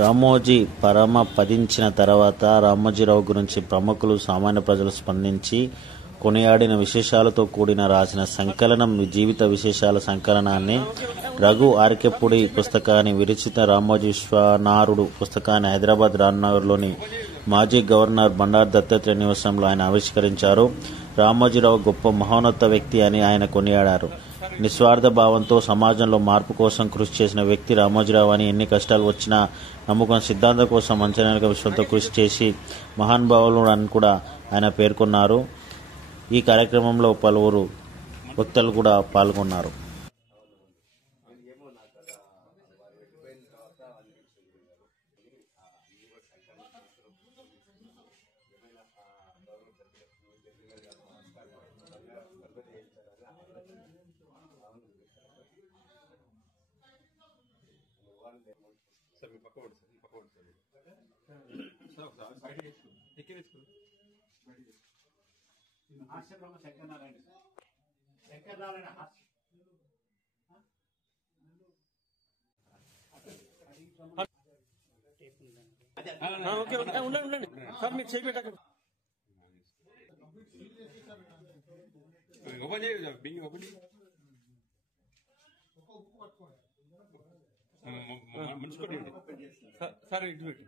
రామోజీ పరమపదించిన తర్వాత రామోజీరావు గురించి ప్రముఖులు, సామాన్య ప్రజలు స్పందించి కొనియాడిన విశేషాలతో కూడిన రాసిన సంకలనం జీవిత విశేషాల సంకలనాన్ని, రఘు ఆర్కెపుడి పుస్తకాన్ని, విరచిత రామోజీ విశ్వనారుడు పుస్తకాన్ని హైదరాబాద్ రామ్నగర్లోని మాజీ గవర్నర్ బండారు దత్తాత్రేయ నివాసంలో ఆయన ఆవిష్కరించారు. రామోజీరావు గొప్ప మహోన్నత వ్యక్తి అని ఆయన కొనియాడారు. నిస్వార్థ భావంతో సమాజంలో మార్పు కోసం కృషి చేసిన వ్యక్తి రామోజీరావు అని, ఎన్ని కష్టాలు వచ్చినా నమ్ముకున్న సిద్ధాంతం కోసం అంచనాక విశ్వంతో కృషి చేసి మహానుభావులు అని కూడా ఆయన పేర్కొన్నారు. ఈ కార్యక్రమంలో పలువురు వక్తలు కూడా పాల్గొన్నారు. ఉండండి సార్, మీరు చేపెట్టాక సార్ ఇటు పెట్టి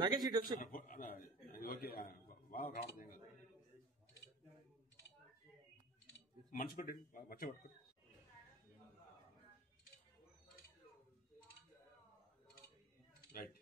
నాగేష్ ఇటు వచ్చి మనసు కొట్టండి, వచ్చి పట్టుకోండి. రైట్.